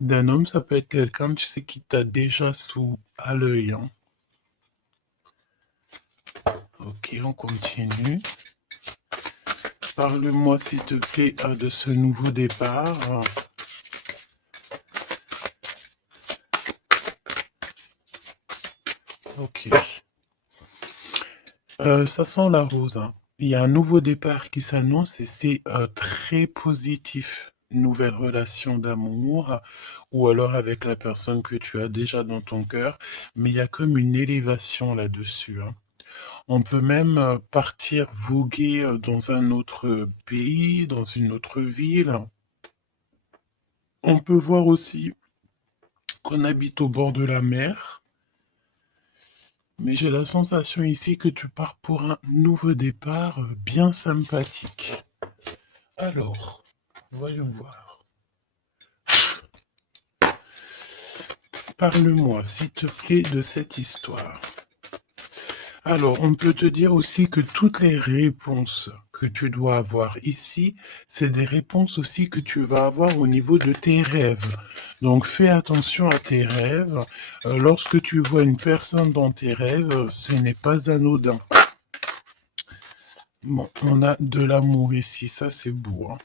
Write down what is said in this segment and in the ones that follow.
d'un homme, ça peut être quelqu'un, tu sais, qui t'a déjà à l'œil, hein. Ok, on continue. Parle-moi, s'il te plaît, de ce nouveau départ. Ok. Ça sent la rose, hein. Il y a un nouveau départ qui s'annonce et c'est très positif. Une nouvelle relation d'amour ou alors avec la personne que tu as déjà dans ton cœur, mais il y a comme une élévation là-dessus, hein. On peut même partir voguer dans un autre pays, dans une autre ville. On peut voir aussi qu'on habite au bord de la mer, mais j'ai la sensation ici que tu pars pour un nouveau départ bien sympathique. Alors, voyons voir. Parle-moi, s'il te plaît, de cette histoire. Alors, on peut te dire aussi que toutes les réponses que tu dois avoir ici, c'est des réponses aussi que tu vas avoir au niveau de tes rêves. Donc, fais attention à tes rêves. Lorsque tu vois une personne dans tes rêves, ce n'est pas anodin. Bon, on a de l'amour ici, ça c'est beau, hein.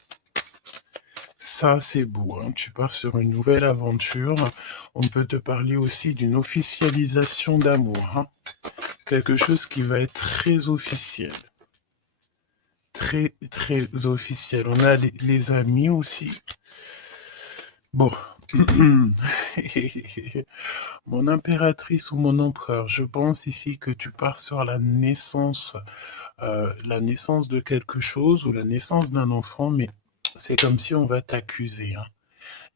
Ça, c'est beau, hein. Tu pars sur une nouvelle aventure. On peut te parler aussi d'une officialisation d'amour, hein. Quelque chose qui va être très officiel. Très, très officiel. On a les amis aussi. Bon. Mon impératrice ou mon empereur, je pense ici que tu pars sur la naissance de quelque chose ou la naissance d'un enfant, mais c'est comme si on va t'accuser, hein.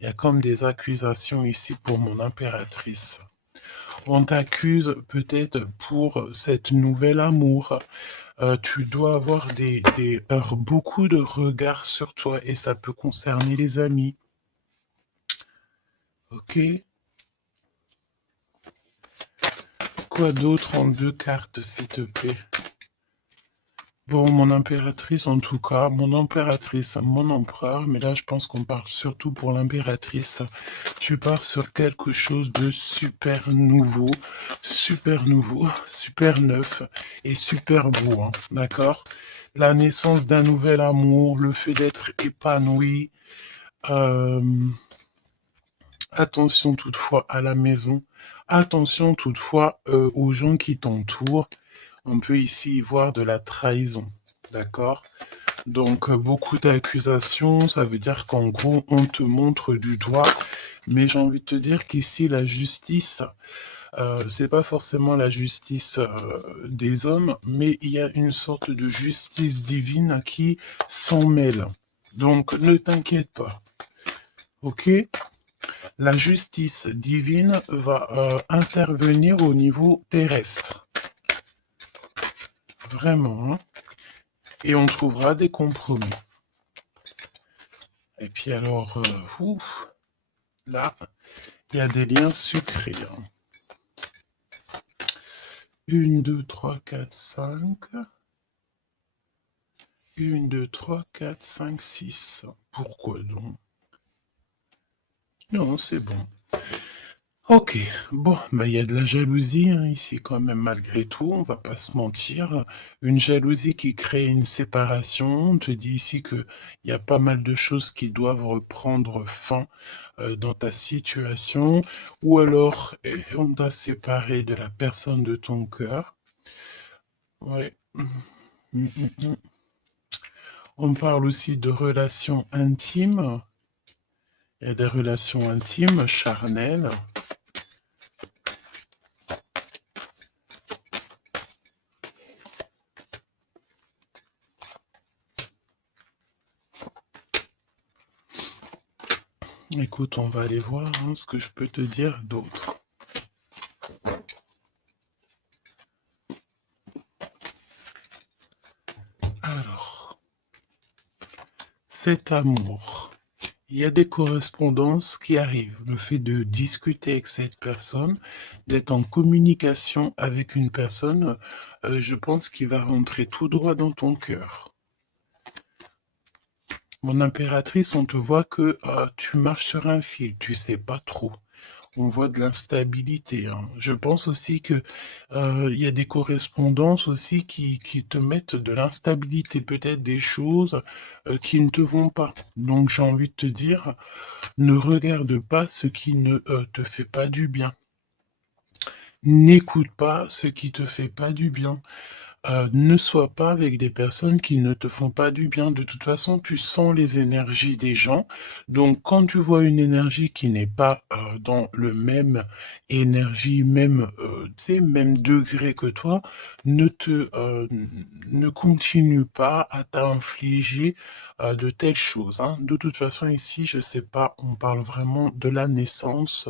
Il y a comme des accusations ici pour mon impératrice. On t'accuse peut-être pour cette nouvelle amour. Tu dois avoir beaucoup de regards sur toi et ça peut concerner les amis. Ok? Quoi d'autre en deux cartes, s'il te plaît? Bon, mon impératrice en tout cas, mon impératrice, mon empereur, mais là je pense qu'on parle surtout pour l'impératrice. Tu pars sur quelque chose de nouveau, super neuf et super beau, hein, d'accord? La naissance d'un nouvel amour, le fait d'être épanoui. euh, Attention toutefois à la maison, attention toutefois aux gens qui t'entourent. On peut ici y voir de la trahison, d'accord? Donc beaucoup d'accusations, ça veut dire qu'en gros on te montre du doigt, mais j'ai envie de te dire qu'ici la justice, c'est pas forcément la justice des hommes, mais il y a une sorte de justice divine qui s'en mêle. Donc ne t'inquiète pas, ok? La justice divine va intervenir au niveau terrestre, vraiment, hein, et on trouvera des compromis. Et puis alors, là, il y a des liens sucrés, hein. 1, 2, 3, 4, 5. 1, 2, 3, 4, 5, 6. Pourquoi donc? Non, c'est bon. Ok, bon, bah, il y a de la jalousie hein, ici quand même malgré tout, on va pas se mentir. Une jalousie qui crée une séparation. On te dit ici que il y a pas mal de choses qui doivent reprendre fin dans ta situation, ou alors on t'a séparé de la personne de ton cœur. Ouais. Mm, mm, mm. On parle aussi de relations intimes. Il y a des relations intimes, charnelles. Écoute, on va aller voir hein, ce que je peux te dire d'autre. Alors, cet amour. Il y a des correspondances qui arrivent. Le fait de discuter avec cette personne, d'être en communication avec une personne, je pense qu'il va rentrer tout droit dans ton cœur. Mon impératrice, on te voit que tu marches sur un fil, tu sais pas trop. On voit de l'instabilité, hein. Je pense aussi que il y a des correspondances aussi qui te mettent de l'instabilité, peut-être des choses qui ne te vont pas. Donc j'ai envie de te dire, ne regarde pas ce qui ne te fait pas du bien. N'écoute pas ce qui te fait pas du bien. Ne sois pas avec des personnes qui ne te font pas du bien. De toute façon, tu sens les énergies des gens. Donc, quand tu vois une énergie qui n'est pas dans le même énergie, même, tu sais, même degré que toi, ne continue pas à t'infliger de telles choses, hein. De toute façon, ici, je sais pas, on parle vraiment de la naissance,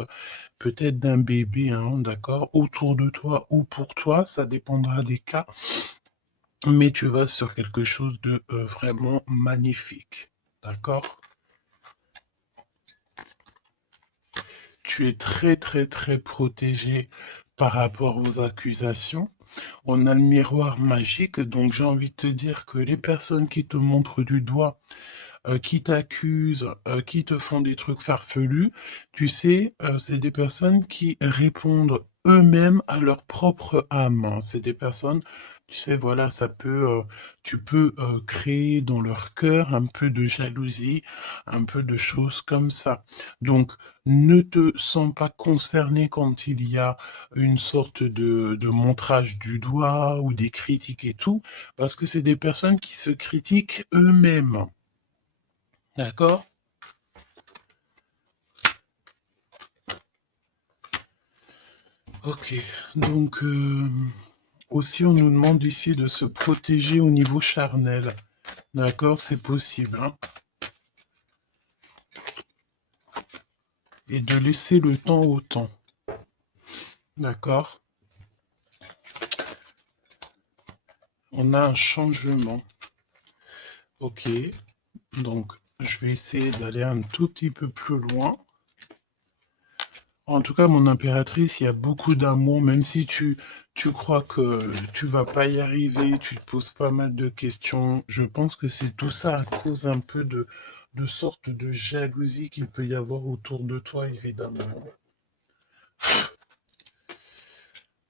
peut-être d'un bébé, hein, d'accord, autour de toi ou pour toi, ça dépendra des cas, mais tu vas sur quelque chose de vraiment magnifique, d'accord? Tu es très très très protégé par rapport aux accusations. On a le miroir magique, donc j'ai envie de te dire que les personnes qui te montrent du doigt, qui t'accusent, qui te font des trucs farfelus, tu sais, c'est des personnes qui répondent eux-mêmes à leur propre âme, hein. C'est des personnes, tu sais, voilà, tu peux créer dans leur cœur un peu de jalousie, un peu de choses comme ça. Donc, ne te sens pas concerné quand il y a une sorte de montrage du doigt ou des critiques et tout, parce que c'est des personnes qui se critiquent eux-mêmes. D'accord? Ok. Donc, aussi, on nous demande ici de se protéger au niveau charnel. D'accord? C'est possible, hein. Et de laisser le temps au temps. D'accord? On a un changement. Ok. Donc, je vais essayer d'aller un tout petit peu plus loin. En tout cas, mon impératrice, il y a beaucoup d'amour, même si tu crois que tu vas pas y arriver, tu te poses pas mal de questions. Je pense que c'est tout ça à cause un peu de sorte de jalousie qu'il peut y avoir autour de toi, évidemment.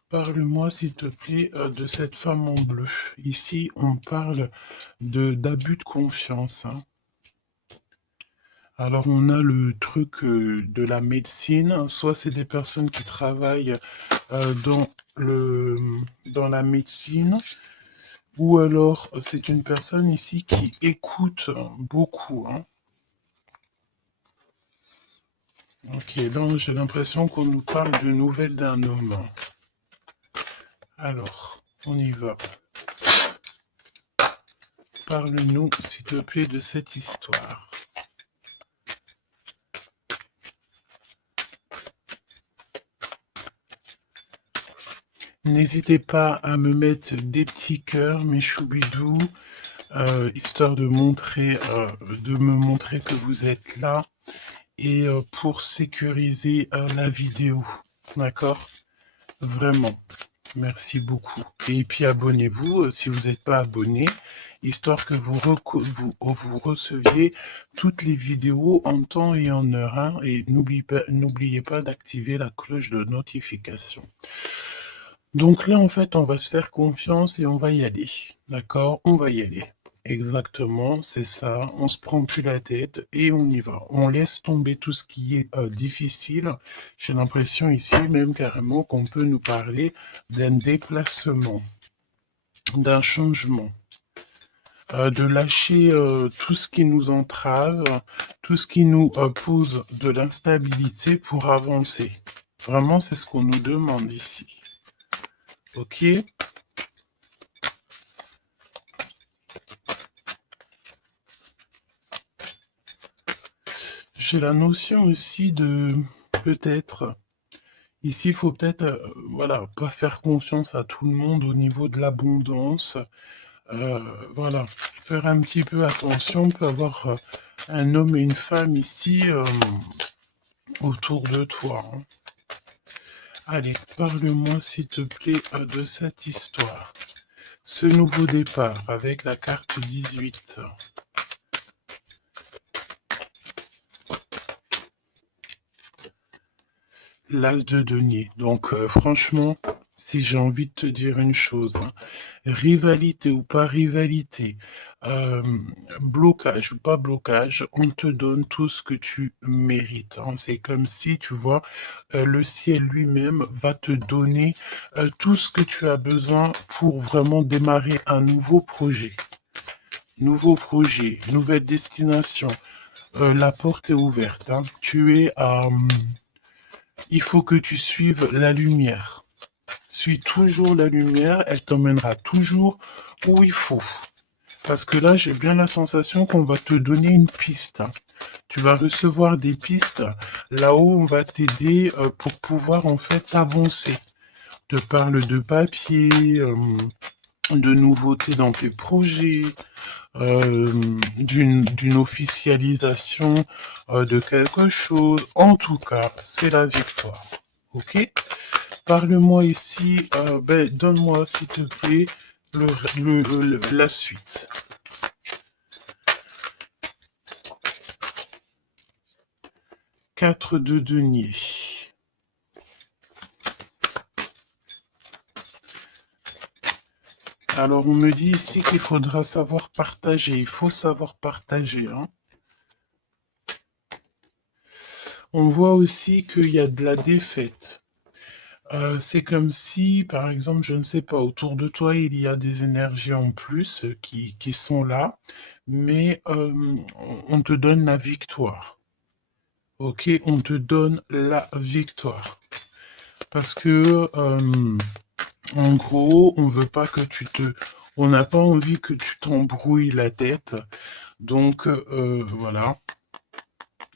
Parle-moi, s'il te plaît, de cette femme en bleu. Ici, on parle d'abus de confiance, hein. Alors, on a le truc de la médecine. Soit c'est des personnes qui travaillent dans dans la médecine, ou alors c'est une personne ici qui écoute beaucoup, hein. Ok, donc j'ai l'impression qu'on nous parle de nouvelles d'un homme. Alors, on y va. Parle-nous, s'il te plaît, de cette histoire. N'hésitez pas à me mettre des petits cœurs, mes choubidous, histoire de me montrer que vous êtes là et pour sécuriser la vidéo. D'accord? Vraiment. Merci beaucoup. Et puis abonnez-vous si vous n'êtes pas abonné, histoire que vous receviez toutes les vidéos en temps et en heure, hein. Et n'oubliez pas d'activer la cloche de notification. Donc là, en fait, on va se faire confiance et on va y aller. D'accord? On va y aller. Exactement, c'est ça. On se prend plus la tête et on y va. On laisse tomber tout ce qui est difficile. J'ai l'impression ici même carrément qu'on peut nous parler d'un déplacement, d'un changement, de lâcher tout ce qui nous entrave, tout ce qui nous pose de l'instabilité pour avancer. Vraiment, c'est ce qu'on nous demande ici. Ok? J'ai la notion aussi de peut-être, ici il faut peut-être, voilà, pas faire confiance à tout le monde au niveau de l'abondance. Voilà, faire un petit peu attention, on peut avoir un homme et une femme ici autour de toi, hein. Allez, parle-moi s'il te plaît de cette histoire. Ce nouveau départ avec la carte 18. l'as de denier. Donc franchement, si j'ai envie de te dire une chose, hein, rivalité ou pas rivalité, euh, blocage ou pas blocage, on te donne tout ce que tu mérites, hein. C'est comme si, tu vois, le ciel lui-même va te donner tout ce que tu as besoin pour vraiment démarrer un nouveau projet. Nouveau projet, nouvelle destination. La porte est ouverte, hein. Tu es à... il faut que tu suives la lumière. Suis toujours la lumière, elle t'emmènera toujours où il faut. Parce que là, j'ai bien la sensation qu'on va te donner une piste. Tu vas recevoir des pistes là-haut, on va t'aider pour pouvoir en fait avancer. Te parle de papier, de nouveautés dans tes projets, d'une officialisation de quelque chose. En tout cas, c'est la victoire. Ok? Parle-moi ici, donne-moi s'il te plaît la suite. 4 de denier. Alors on me dit ici qu'il faudra savoir partager, il faut savoir partager, hein. On voit aussi qu'il y a de la défaite. C'est comme si, par exemple, je ne sais pas, autour de toi, il y a des énergies en plus qui sont là, mais on te donne la victoire. Ok, on te donne la victoire. Parce que, en gros, on veut pas que on n'a pas envie que tu t'embrouilles la tête. Donc, voilà,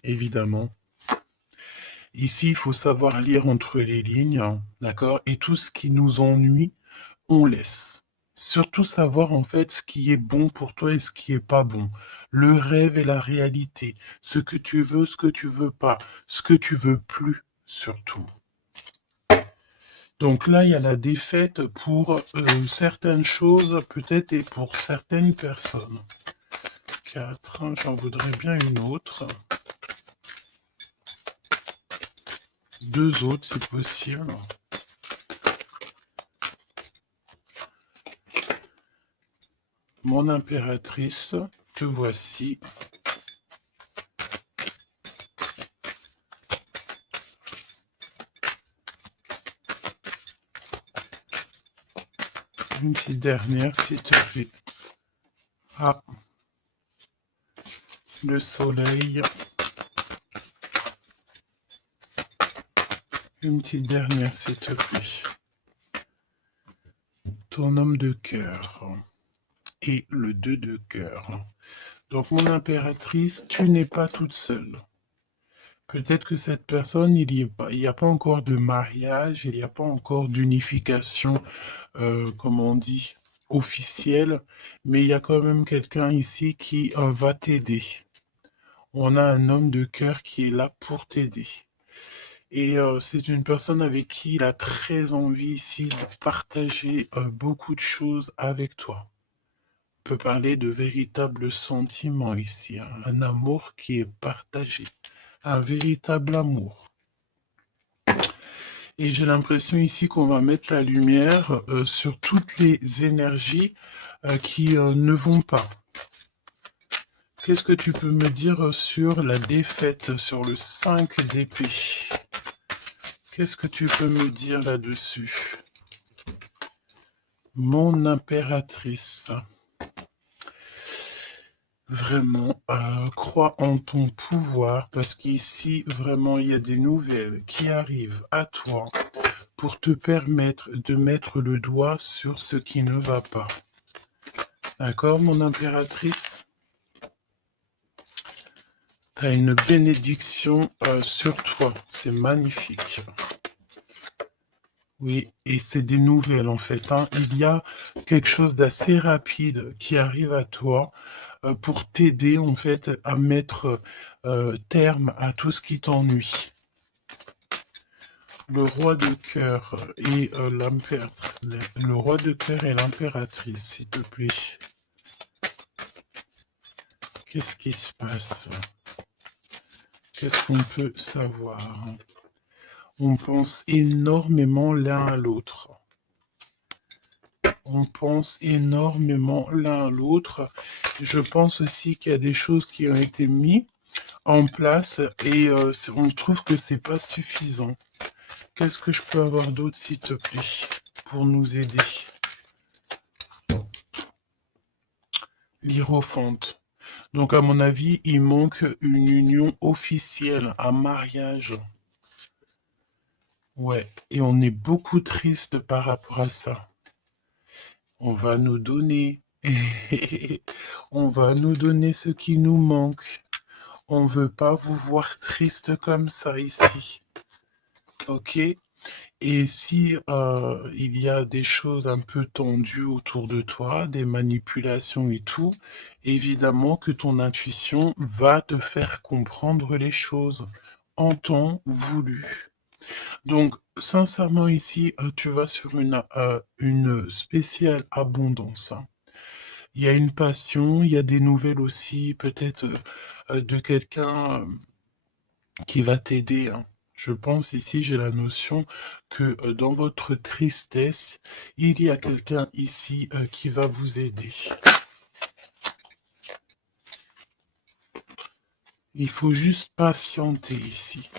évidemment. Ici, il faut savoir lire entre les lignes, d'accord? Et tout ce qui nous ennuie, on laisse. Surtout savoir en fait ce qui est bon pour toi et ce qui est pas bon. Le rêve et la réalité. Ce que tu veux, ce que tu veux pas. Ce que tu veux plus, surtout. Donc là, il y a la défaite pour certaines choses, peut-être, et pour certaines personnes. 4, j'en voudrais bien une autre. 2 autres, si possible. Mon impératrice, te voici. Une petite dernière, s'il te plaît. Ah, le soleil. Une petite dernière, s'il te plaît. Ton homme de cœur. Et le 2 de cœur. Donc, mon impératrice, tu n'es pas toute seule. Peut-être que cette personne, il n'y a pas encore de mariage, il n'y a pas encore d'unification, comme on dit, officielle, mais il y a quand même quelqu'un ici qui va t'aider. On a un homme de cœur qui est là pour t'aider. Et c'est une personne avec qui il a très envie ici de partager beaucoup de choses avec toi. On peut parler de véritables sentiments ici, hein. Un amour qui est partagé, un véritable amour. Et j'ai l'impression ici qu'on va mettre la lumière sur toutes les énergies qui ne vont pas. Qu'est-ce que tu peux me dire sur la défaite, sur le 5 d'épée? Qu'est-ce que tu peux me dire là-dessus? Mon impératrice. Vraiment, crois en ton pouvoir parce qu'ici, vraiment, il y a des nouvelles qui arrivent à toi pour te permettre de mettre le doigt sur ce qui ne va pas. D'accord, mon impératrice? Tu as une bénédiction sur toi. C'est magnifique. Oui, et c'est des nouvelles en fait, hein. Il y a quelque chose d'assez rapide qui arrive à toi pour t'aider en fait à mettre terme à tout ce qui t'ennuie. Le roi de cœur et le roi de cœur et l'impératrice, s'il te plaît. Qu'est-ce qui se passe? Qu'est-ce qu'on peut savoir? On pense énormément l'un à l'autre. On pense énormément l'un à l'autre. Je pense aussi qu'il y a des choses qui ont été mises en place et on trouve que c'est pas suffisant. Qu'est-ce que je peux avoir d'autre, s'il te plaît, pour nous aider? L'Hiérophante. Donc, à mon avis, il manque une union officielle, un mariage. Ouais, et on est beaucoup triste par rapport à ça. On va nous donner. On va nous donner ce qui nous manque. On veut pas vous voir triste comme ça ici. Ok? Et si il y a des choses un peu tendues autour de toi, des manipulations et tout, évidemment que ton intuition va te faire comprendre les choses en temps voulu. Donc, sincèrement, ici, tu vas sur une spéciale abondance, hein. Il y a une passion, il y a des nouvelles aussi, peut-être de quelqu'un qui va t'aider, hein. Je pense ici, j'ai la notion que dans votre tristesse, il y a quelqu'un ici qui va vous aider. Il faut juste patienter ici.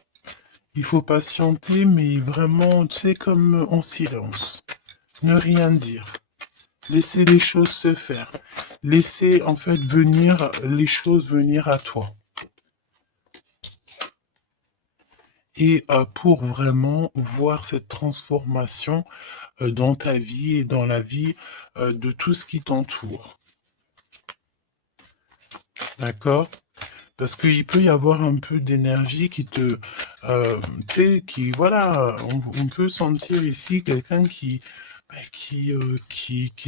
Il faut patienter, mais vraiment, tu sais, comme en silence. Ne rien dire. Laisser les choses se faire. Laisser, en fait, venir, les choses venir à toi. Et pour vraiment voir cette transformation dans ta vie et dans la vie de tout ce qui t'entoure. D'accord? Parce qu'il peut y avoir un peu d'énergie qui te... tu sais, qui... Voilà, on peut sentir ici quelqu'un qui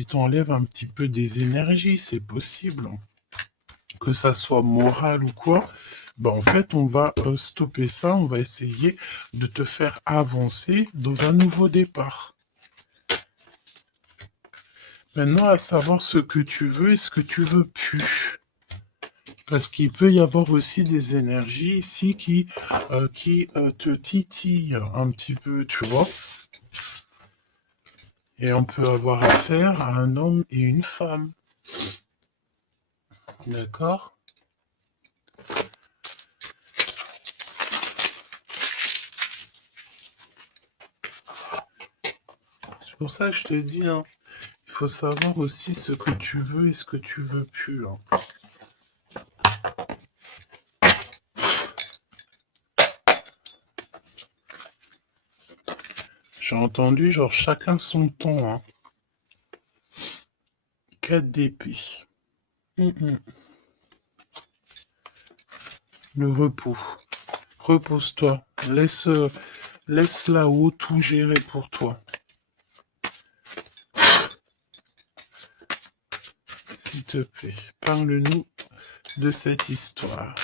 t'enlève un petit peu des énergies, c'est possible. Que ça soit moral ou quoi. Ben, en fait, on va stopper ça, on va essayer de te faire avancer dans un nouveau départ. Maintenant, à savoir ce que tu veux et ce que tu veux plus. Parce qu'il peut y avoir aussi des énergies ici qui te titillent un petit peu, tu vois. Et on peut avoir affaire à un homme et une femme. D'accord? C'est pour ça que je te dis, hein, il faut savoir aussi ce que tu veux et ce que tu veux plus, hein. J'ai entendu, genre, chacun son temps, hein. 4 d'épée. Le repos. Repose-toi. Laisse là-haut tout gérer pour toi. S'il te plaît, parle-nous de cette histoire.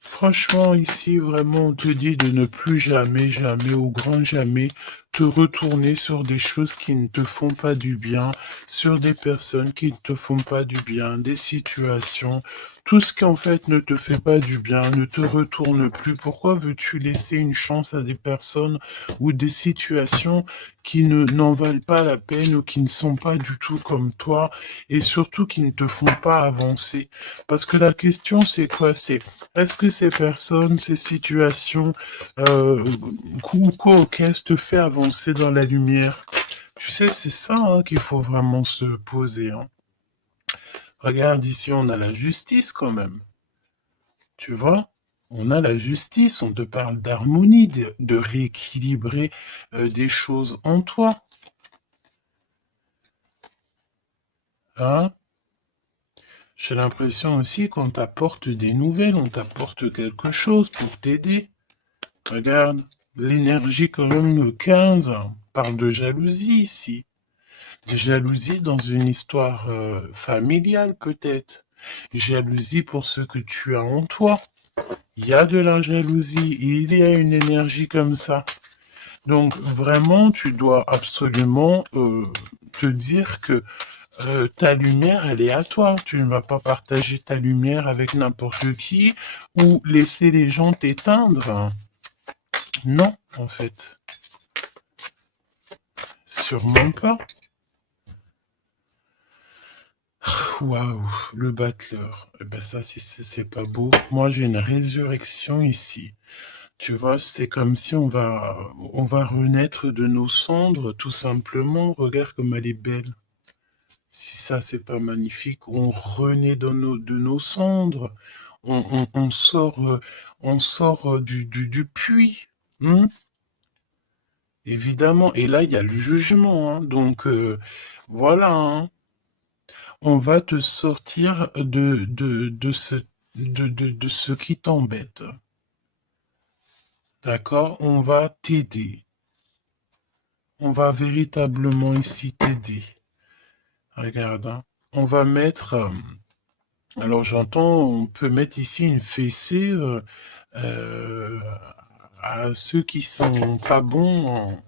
Franchement, ici, vraiment, on te dit de ne plus jamais, jamais, au grand jamais, te retourner sur des choses qui ne te font pas du bien, sur des personnes qui ne te font pas du bien, des situations. Tout ce qui, en fait, ne te fait pas du bien, ne te retourne plus. Pourquoi veux-tu laisser une chance à des personnes ou des situations qui n'en valent pas la peine ou qui ne sont pas du tout comme toi et surtout qui ne te font pas avancer? Parce que la question, c'est quoi? C'est est-ce que ces personnes, ces situations, ou quoi, qu'est-ce te fait avancer dans la lumière? Tu sais, c'est ça hein, qu'il faut vraiment se poser, hein. Regarde, ici, on a la justice quand même. Tu vois? On a la justice, on te parle d'harmonie, de rééquilibrer des choses en toi. Hein? J'ai l'impression aussi qu'on t'apporte des nouvelles, on t'apporte quelque chose pour t'aider. Regarde, l'énergie quand même le 15 parle de jalousie ici. De jalousie dans une histoire familiale peut-être. Jalousie pour ce que tu as en toi. Il y a de la jalousie, il y a une énergie comme ça. Donc vraiment, tu dois absolument te dire que ta lumière, elle est à toi. Tu ne vas pas partager ta lumière avec n'importe qui ou laisser les gens t'éteindre. Non, en fait. Sûrement pas. Waouh, le battleur. Eh ben ça, c'est pas beau. Moi, j'ai une résurrection ici. Tu vois, c'est comme si on va renaître de nos cendres, tout simplement. Regarde comme elle est belle. Si ça, c'est pas magnifique, on renaît de nos cendres. On sort du puits. Hein, évidemment. Et là, il y a le jugement. Hein. Donc, voilà. Hein. On va te sortir de ce qui t'embête. D'accord? On va t'aider. On va véritablement ici t'aider. Regarde, hein. On va mettre... alors j'entends, on peut mettre ici une fessée euh, à ceux qui sont pas bons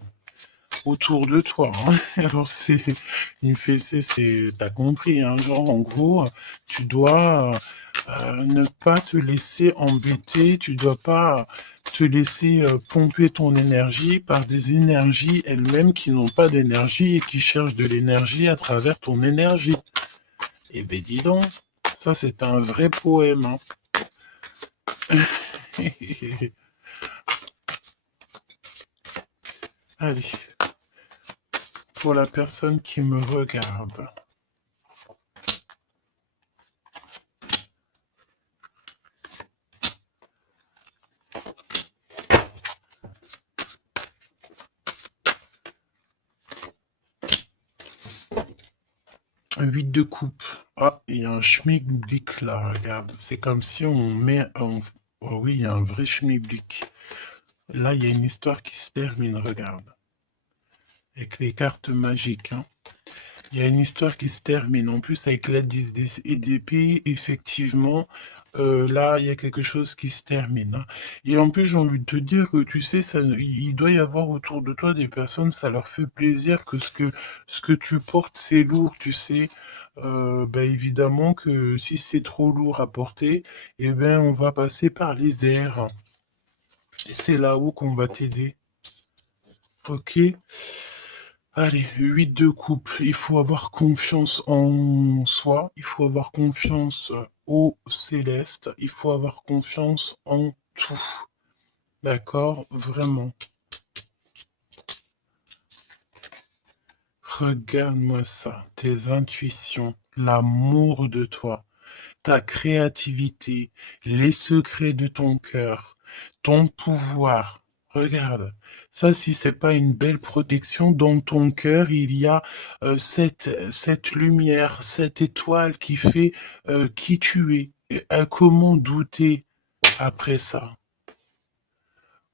autour de toi. Hein. Alors c'est une fessée, c'est, t'as compris, hein, genre en gros, tu dois ne pas te laisser embêter, tu dois pas te laisser pomper ton énergie par des énergies elles-mêmes qui n'ont pas d'énergie et qui cherchent de l'énergie à travers ton énergie. Eh ben dis donc, ça c'est un vrai poème. Hein. Allez, pour la personne qui me regarde. Un 8 de coupe. Ah, il y a un schmilblick là, regarde. C'est comme si on met... Oh oui, il y a un vrai schmilblick. Là, il y a une histoire qui se termine, regarde. Avec les cartes magiques. Hein. Il y a une histoire qui se termine. En plus, avec la 10 d'épée, effectivement, là, il y a quelque chose qui se termine. Hein. Et en plus, j'ai envie de te dire que, tu sais, ça, il doit y avoir autour de toi des personnes, ça leur fait plaisir que ce que tu portes, c'est lourd, tu sais. Ben évidemment que si c'est trop lourd à porter, eh ben, on va passer par les airs. Et c'est là-haut qu'on va t'aider. Ok? Allez, 8 de coupe. Il faut avoir confiance en soi, il faut avoir confiance au céleste, il faut avoir confiance en tout. D'accord? Vraiment. Regarde-moi ça, tes intuitions, l'amour de toi, ta créativité, les secrets de ton cœur, ton pouvoir. Regarde, ça si c'est pas une belle protection, dans ton cœur il y a cette lumière, cette étoile qui fait qui tu es. Et, comment douter après ça?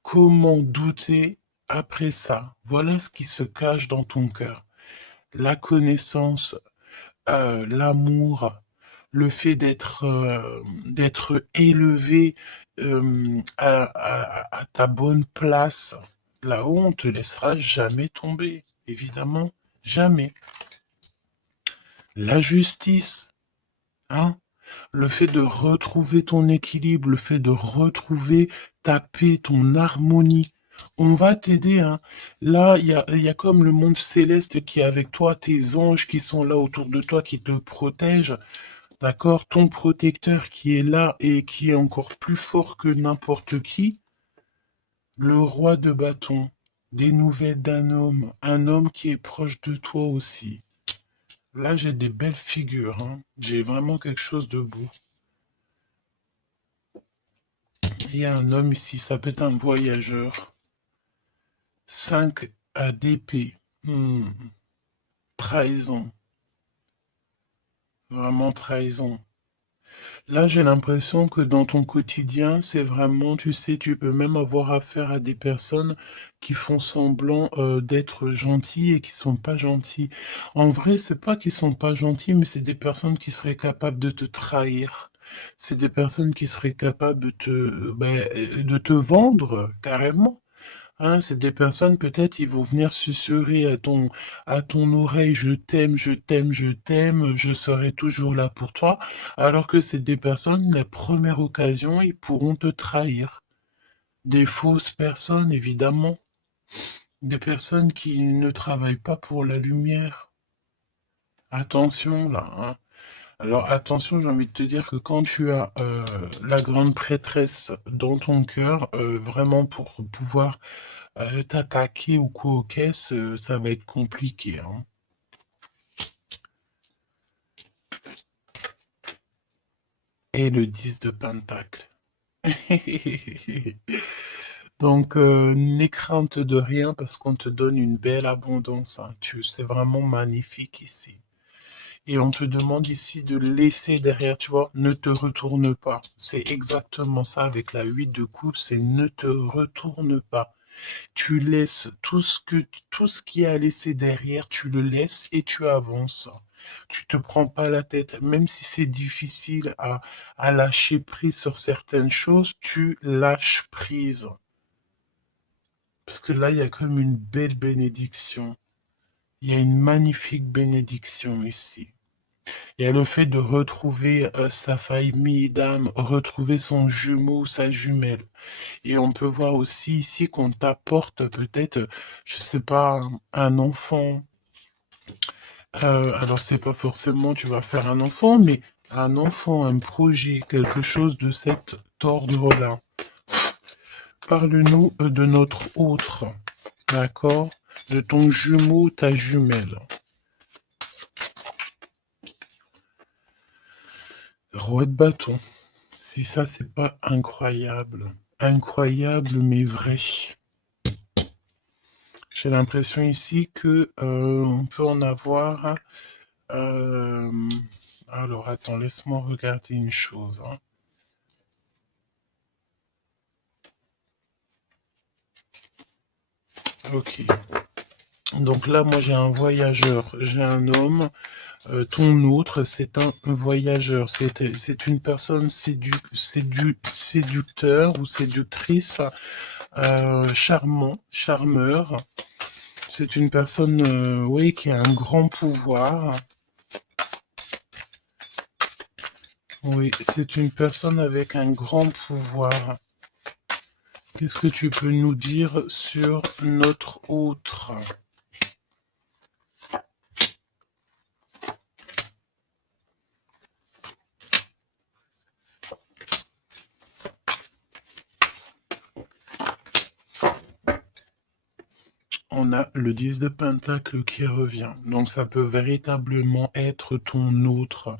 Comment douter après ça? Voilà ce qui se cache dans ton cœur. La connaissance, l'amour, le fait d'être élevé à ta bonne place, là-haut, on te laissera jamais tomber, évidemment, jamais. La justice, hein, le fait de retrouver ton équilibre, le fait de retrouver ta paix, ton harmonie. On va t'aider, hein. Là, il y a comme le monde céleste qui est avec toi, tes anges qui sont là autour de toi, qui te protègent. D'accord? Ton protecteur qui est là et qui est encore plus fort que n'importe qui, le roi de bâton, des nouvelles d'un homme, un homme qui est proche de toi aussi. Là, j'ai des belles figures, hein. J'ai vraiment quelque chose de beau. Il y a un homme ici, ça peut être un voyageur. 5 à d'épée. Trahison. Vraiment trahison. Là, j'ai l'impression que dans ton quotidien, c'est vraiment, tu sais, tu peux même avoir affaire à des personnes qui font semblant d'être gentils et qui sont pas gentils. En vrai, c'est pas qu'ils sont pas gentils, mais c'est des personnes qui seraient capables de te trahir. C'est des personnes qui seraient capables de te vendre carrément. Hein, c'est des personnes, peut-être, ils vont venir susurrer à ton oreille, je t'aime, je t'aime, je t'aime, je serai toujours là pour toi, alors que c'est des personnes, la première occasion, ils pourront te trahir. Des fausses personnes, évidemment. Des personnes qui ne travaillent pas pour la lumière. Attention, là, hein. Alors attention, j'ai envie de te dire que quand tu as la grande prêtresse dans ton cœur, vraiment pour pouvoir t'attaquer ou quoi aux caisses, ça va être compliqué, hein. Et le 10 de Pentacle. Donc, n'aie crainte de rien parce qu'on te donne une belle abondance, hein. C'est vraiment magnifique ici. Et on te demande ici de laisser derrière, tu vois, ne te retourne pas. C'est exactement ça avec la 8 de coupe, c'est ne te retourne pas. Tu laisses tout ce qui est à laisser derrière, tu le laisses et tu avances. Tu te prends pas la tête, même si c'est difficile à lâcher prise sur certaines choses, tu lâches prise. Parce que là, il y a comme une belle bénédiction. Il y a une magnifique bénédiction ici. Il y a le fait de retrouver sa famille d'âme, retrouver son jumeau, sa jumelle. Et on peut voir aussi ici qu'on t'apporte peut-être, je sais pas, un enfant. Alors c'est pas forcément tu vas faire un enfant, mais un enfant, un projet, quelque chose de cet ordre-là. Parle-nous de notre autre, d'accord? De ton jumeau, ta jumelle. Roi de bâton. Si ça, c'est pas incroyable. Incroyable, mais vrai. J'ai l'impression ici que on peut en avoir. euh, Alors, attends, laisse-moi regarder une chose, hein. Ok. Donc là, moi, j'ai un voyageur, j'ai un homme. Ton autre, c'est un voyageur. C'est une personne séducteur ou séductrice, charmant, charmeur. C'est une personne, oui, qui a un grand pouvoir. Oui, c'est une personne avec un grand pouvoir. Qu'est-ce que tu peux nous dire sur notre autre? On a le 10 de Pentacle qui revient. Donc ça peut véritablement être ton autre,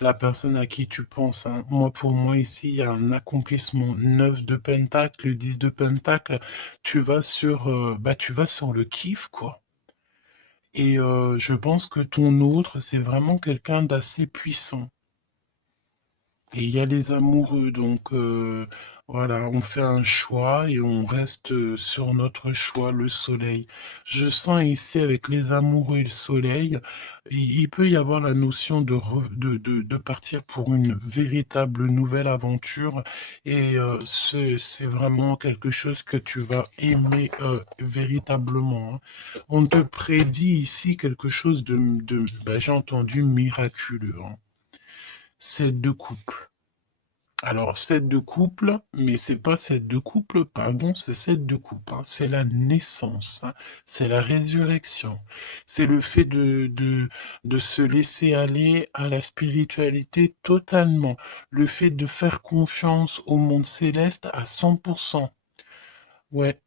la personne à qui tu penses, hein. Moi, pour moi, ici, il y a un accomplissement. 9 de Pentacle, 10 de Pentacle. Tu vas sur le kiff, quoi. Et je pense que ton autre, c'est vraiment quelqu'un d'assez puissant. Et il y a les amoureux, donc voilà, on fait un choix et on reste sur notre choix, le soleil. Je sens ici avec les amoureux et le soleil, il peut y avoir la notion de partir pour une véritable nouvelle aventure et c'est vraiment quelque chose que tu vas aimer véritablement, hein. On te prédit ici quelque chose j'ai entendu miraculeux, hein. C'est de couple. Alors, 7 de couple, mais c'est pas 7 de couple, pardon, c'est 7 de couple, hein. C'est la naissance, hein. C'est la résurrection. C'est le fait de se laisser aller à la spiritualité totalement. Le fait de faire confiance au monde céleste à 100%. Ouais.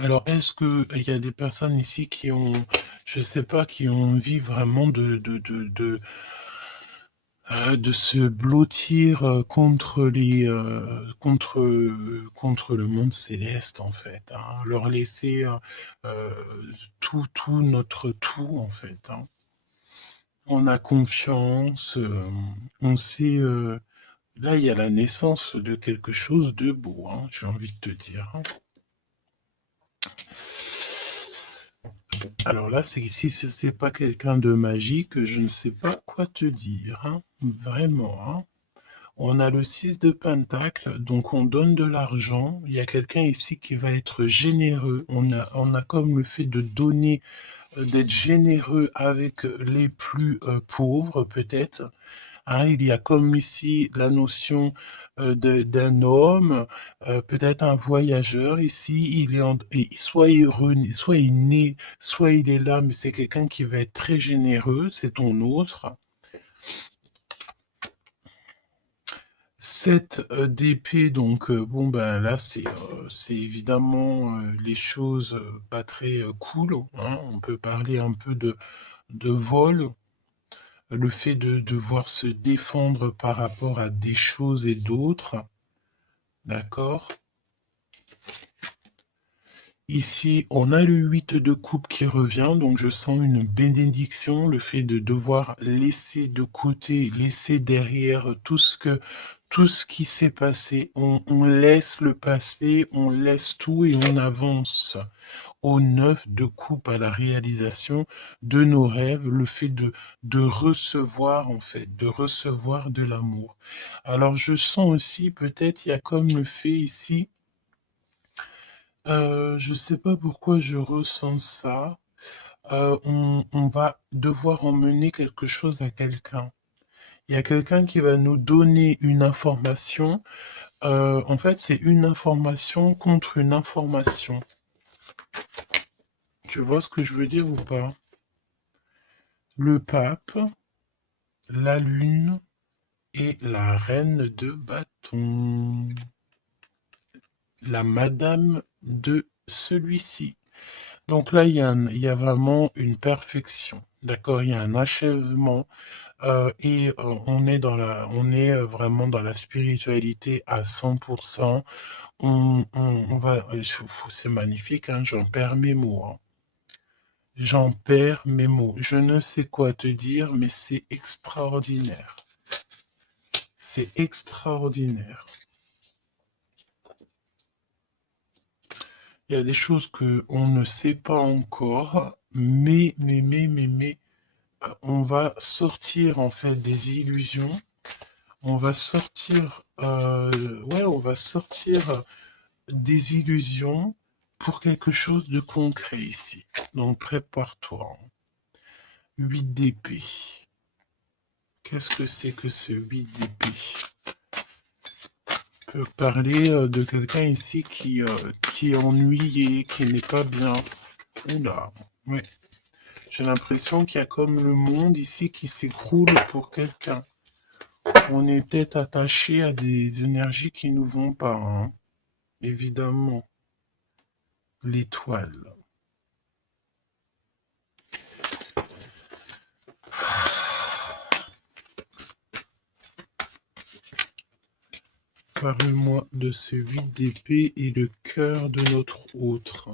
Alors, est-ce que il y a des personnes ici qui ont, je sais pas, qui ont envie vraiment de se blottir contre le monde céleste en fait, hein. Leur laisser euh, tout notre tout en fait, hein. On a confiance, on sait. Là, il y a la naissance de quelque chose de beau, hein, j'ai envie de te dire, hein. Alors là, si c'est pas quelqu'un de magique, je ne sais pas quoi te dire, hein. Vraiment, hein. On a le 6 de Pentacle, donc on donne de l'argent. Il y a quelqu'un ici qui va être généreux. On a comme le fait de donner, d'être généreux avec les plus pauvres, peut-être. Hein, il y a comme ici la notion d'un homme, peut-être un voyageur ici, soit heureux, soit il est né, soit il est là, mais c'est quelqu'un qui va être très généreux, c'est ton autre. 7 d'épée, donc bon ben là c'est évidemment les choses pas très cool, hein. On peut parler un peu de vol, le fait de devoir se défendre par rapport à des choses et d'autres, d'accord? Ici, on a le 8 de coupe qui revient, donc je sens une bénédiction, le fait de devoir laisser de côté, laisser derrière tout ce qui s'est passé. On laisse le passé, on laisse tout et on avance au 9 de coupe à la réalisation de nos rêves, le fait de recevoir en fait, de recevoir de l'amour. Alors je sens aussi, peut-être, il y a comme le fait ici, je sais pas pourquoi je ressens ça. On va devoir emmener quelque chose à quelqu'un. Il y a quelqu'un qui va nous donner une information. En fait, c'est une information contre une information. Tu vois ce que je veux dire ou pas? Le pape, la lune et la reine de bâton. La madame de celui-ci. Donc là, il y a vraiment une perfection. D'accord? Il y a un achèvement. On est vraiment dans la spiritualité à 100%. C'est magnifique, hein, j'en perds mes mots, hein. J'en perds mes mots. Je ne sais quoi te dire, mais c'est extraordinaire. C'est extraordinaire. Il y a des choses que on ne sait pas encore, mais, on va sortir en fait des illusions. On va sortir, ouais, on va sortir des illusions pour quelque chose de concret ici. Donc prépare-toi. 8 d'épée. Qu'est-ce que c'est que ce 8 d'épée? On peut parler de quelqu'un ici qui est ennuyé, qui n'est pas bien. Oula, ouais. J'ai l'impression qu'il y a comme le monde ici qui s'écroule pour quelqu'un. On est peut-être attaché à des énergies qui nous vont pas, hein. Évidemment. L'étoile. Parle-moi de ce 8 d'épée et le cœur de notre autre.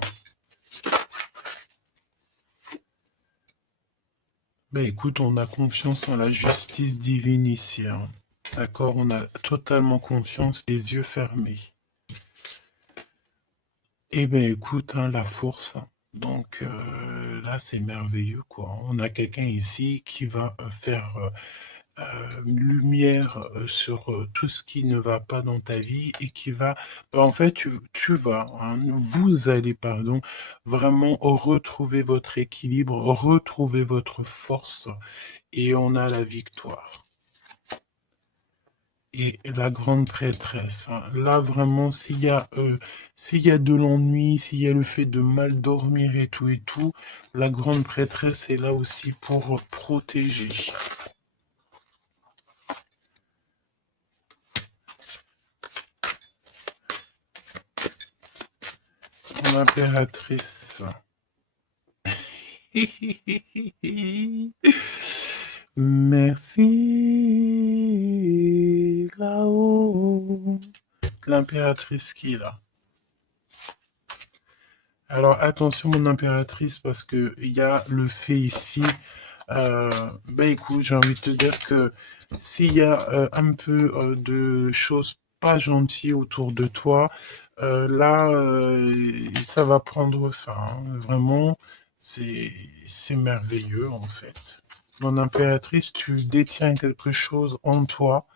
Ben écoute, on a confiance en la justice divine ici, hein. D'accord, on a totalement confiance, les yeux fermés. Eh ben écoute, hein, la force. Donc là, c'est merveilleux, quoi. On a quelqu'un ici qui va faire lumière sur tout ce qui ne va pas dans ta vie et qui va, en fait, tu vas, hein, vous allez, pardon, vraiment retrouver votre équilibre, retrouver votre force et on a la victoire. Et la grande prêtresse, hein. Là, vraiment, s'il y a de l'ennui, s'il y a le fait de mal dormir et tout, la grande prêtresse est là aussi pour protéger. L'impératrice. Merci là-haut. L'impératrice qui est là. Alors attention mon impératrice parce que il y a le fait ici. Ben écoute, j'ai envie de te dire que s'il y a un peu de choses pas gentilles autour de toi, là ça va prendre fin, hein. Vraiment, c'est merveilleux en fait. Mon impératrice, tu détiens quelque chose en toi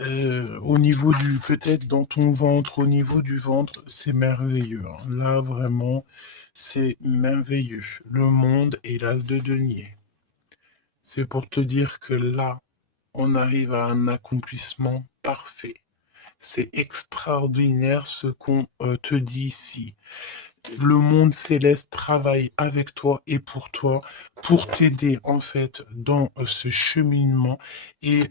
Au niveau du, peut-être dans ton ventre, au niveau du ventre, c'est merveilleux, hein. Là, vraiment, c'est merveilleux. Le monde est l'as de denier. C'est pour te dire que là, on arrive à un accomplissement parfait. C'est extraordinaire ce qu'on te dit ici. Le monde céleste travaille avec toi et pour t'aider en fait dans ce cheminement et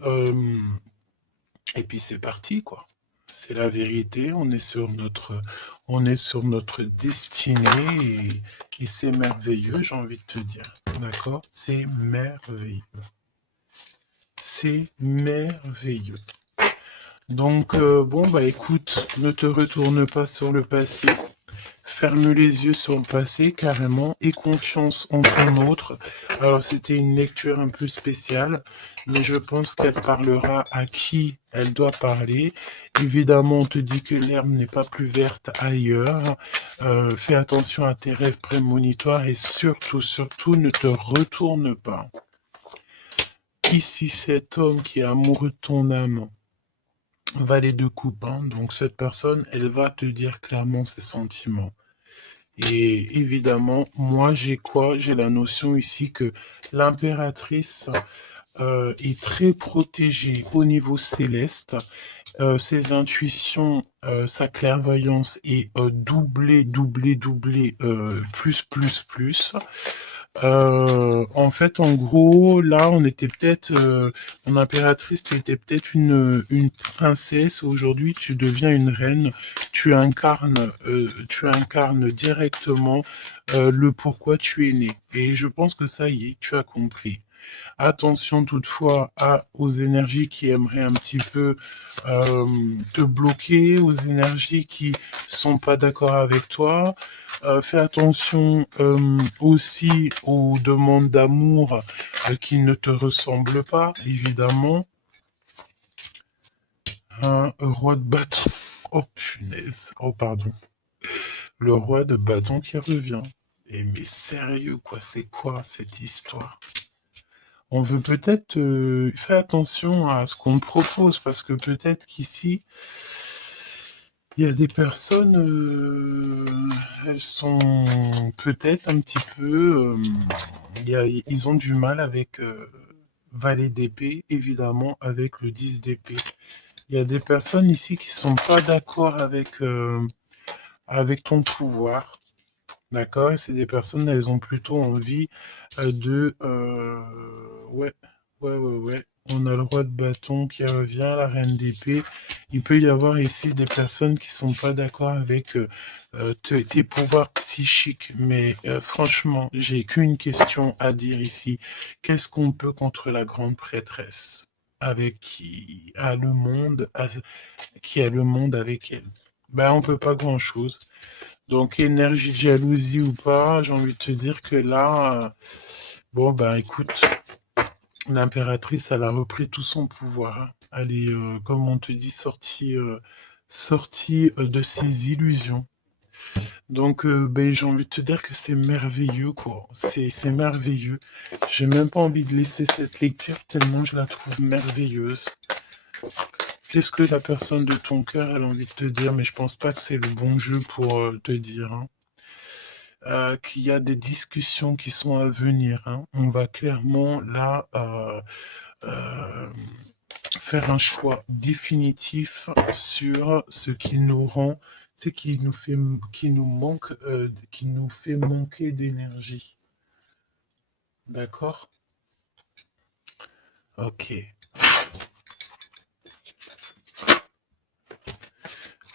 et puis c'est parti quoi. C'est la vérité, on est sur notre destinée et c'est merveilleux, j'ai envie de te dire. D'accord? C'est merveilleux. C'est merveilleux. Donc, bon, bah écoute, ne te retourne pas sur le passé. Ferme les yeux sur le passé carrément et confiance en ton autre. Alors c'était une lecture un peu spéciale, mais je pense qu'elle parlera à qui elle doit parler. Évidemment, on te dit que l'herbe n'est pas plus verte ailleurs. Fais attention à tes rêves prémonitoires et surtout, surtout, ne te retourne pas. Ici, cet homme qui est amoureux de ton âme, valet de coupe, hein, donc cette personne, elle va te dire clairement ses sentiments. Et évidemment, moi, j'ai quoi? J'ai la notion ici que l'impératrice est très protégée au niveau céleste. Ses intuitions, sa clairvoyance est doublée, doublée, doublée, plus. En fait, en gros, là, on était peut-être, mon impératrice, tu étais peut-être une princesse. Aujourd'hui, tu deviens une reine. Tu incarnes directement le pourquoi tu es né. Et je pense que ça y est, tu as compris. Attention toutefois aux énergies qui aimeraient un petit peu te bloquer, aux énergies qui sont pas d'accord avec toi. Fais attention aussi aux demandes d'amour qui ne te ressemblent pas, évidemment. Un roi de bâton. Oh punaise. Oh pardon. Le roi de bâton qui revient. Et mais sérieux quoi, c'est quoi cette histoire? On veut peut-être faire attention à ce qu'on te propose parce que peut-être qu'ici, il y a des personnes, elles sont peut-être un petit peu, ils ont du mal avec valet d'épée, évidemment, avec le 10 d'épée. Il y a des personnes ici qui sont pas d'accord avec ton pouvoir. D'accord? Et c'est des personnes, elles ont plutôt envie de... ouais, ouais. On a le roi de bâton qui revient, la reine d'épée. Il peut y avoir ici des personnes qui sont pas d'accord avec tes pouvoirs psychiques. Mais franchement, j'ai qu'une question à dire ici. Qu'est-ce qu'on peut contre la grande prêtresse avec qui a le monde avec elle? Ben, on peut pas grand-chose. Donc, énergie de jalousie ou pas, j'ai envie de te dire que là, bon, ben écoute, l'impératrice, elle a repris tout son pouvoir, hein. Elle est, comme on te dit, sortie de ses illusions. Donc, ben, j'ai envie de te dire que c'est merveilleux, quoi. C'est merveilleux. J'ai même pas envie de laisser cette lecture tellement je la trouve merveilleuse. Qu'est-ce que la personne de ton cœur elle a envie de te dire? Mais je pense pas que c'est le bon jeu pour te dire, hein. Qu'il y a des discussions qui sont à venir, hein. On va clairement là faire un choix définitif sur ce qui nous rend, ce qui nous fait manquer d'énergie. D'accord? Ok.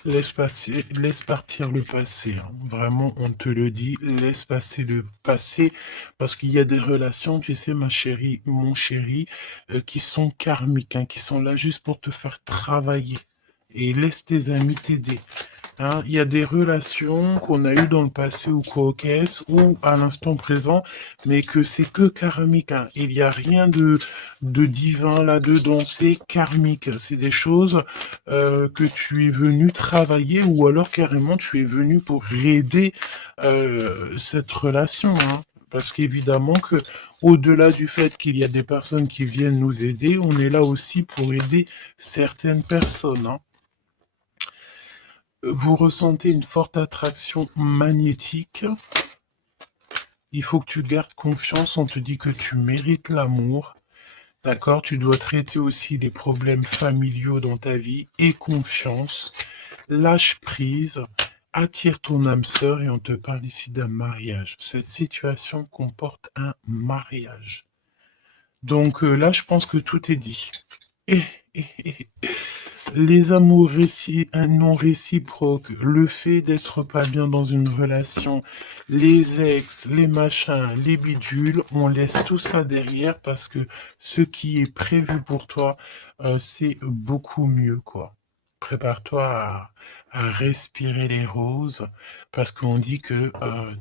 Laisse partir le passé, hein. Vraiment, on te le dit, laisse passer le passé, parce qu'il y a des relations, tu sais, ma chérie, mon chéri, qui sont karmiques, hein, qui sont là juste pour te faire travailler. Et laisse tes amis t'aider. Hein, il y a des relations qu'on a eues dans le passé ou quoi qu'est-ce, ou à l'instant présent, mais que c'est que karmique, hein. Il n'y a rien de divin là-dedans, c'est karmique. C'est des choses que tu es venu travailler ou alors carrément tu es venu pour aider cette relation, hein. Parce qu'évidemment que, au-delà du fait qu'il y a des personnes qui viennent nous aider, on est là aussi pour aider certaines personnes, hein. Vous ressentez une forte attraction magnétique. Il faut que tu gardes confiance. On te dit que tu mérites l'amour. D'accord? Tu dois traiter aussi les problèmes familiaux dans ta vie et confiance. Lâche prise. Attire ton âme sœur et on te parle ici d'un mariage. Cette situation comporte un mariage. Donc là, je pense que tout est dit. Et, et, les amours non réciproques, le fait d'être pas bien dans une relation, les ex, les machins, les bidules, on laisse tout ça derrière parce que ce qui est prévu pour toi, c'est beaucoup mieux, quoi. Prépare-toi à respirer les roses parce qu'on dit que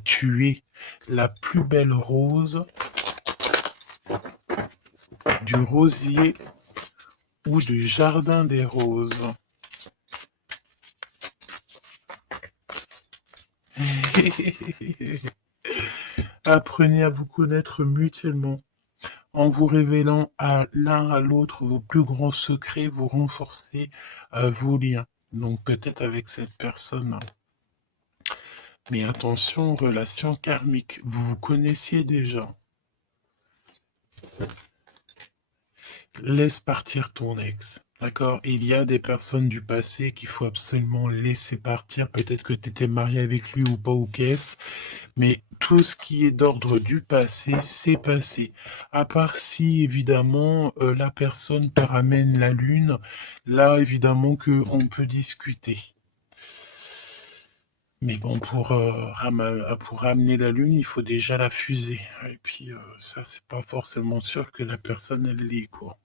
tu es la plus belle rose du rosier ou du jardin des roses. Apprenez à vous connaître mutuellement en vous révélant à l'un à l'autre vos plus grands secrets, vous renforcez vos liens. Donc peut-être avec cette personne. Mais attention, relation karmique, vous vous connaissiez déjà. Laisse partir ton ex. D'accord? Il y a des personnes du passé qu'il faut absolument laisser partir. Peut-être que tu étais marié avec lui ou pas, ou qu'est-ce. Mais tout ce qui est d'ordre du passé, c'est passé. À part si, évidemment, la personne te ramène la lune, là, évidemment, qu'on peut discuter. Mais bon, pour ramener la lune, il faut déjà la fuser. Et puis, ça, c'est pas forcément sûr que la personne, elle l'est, quoi.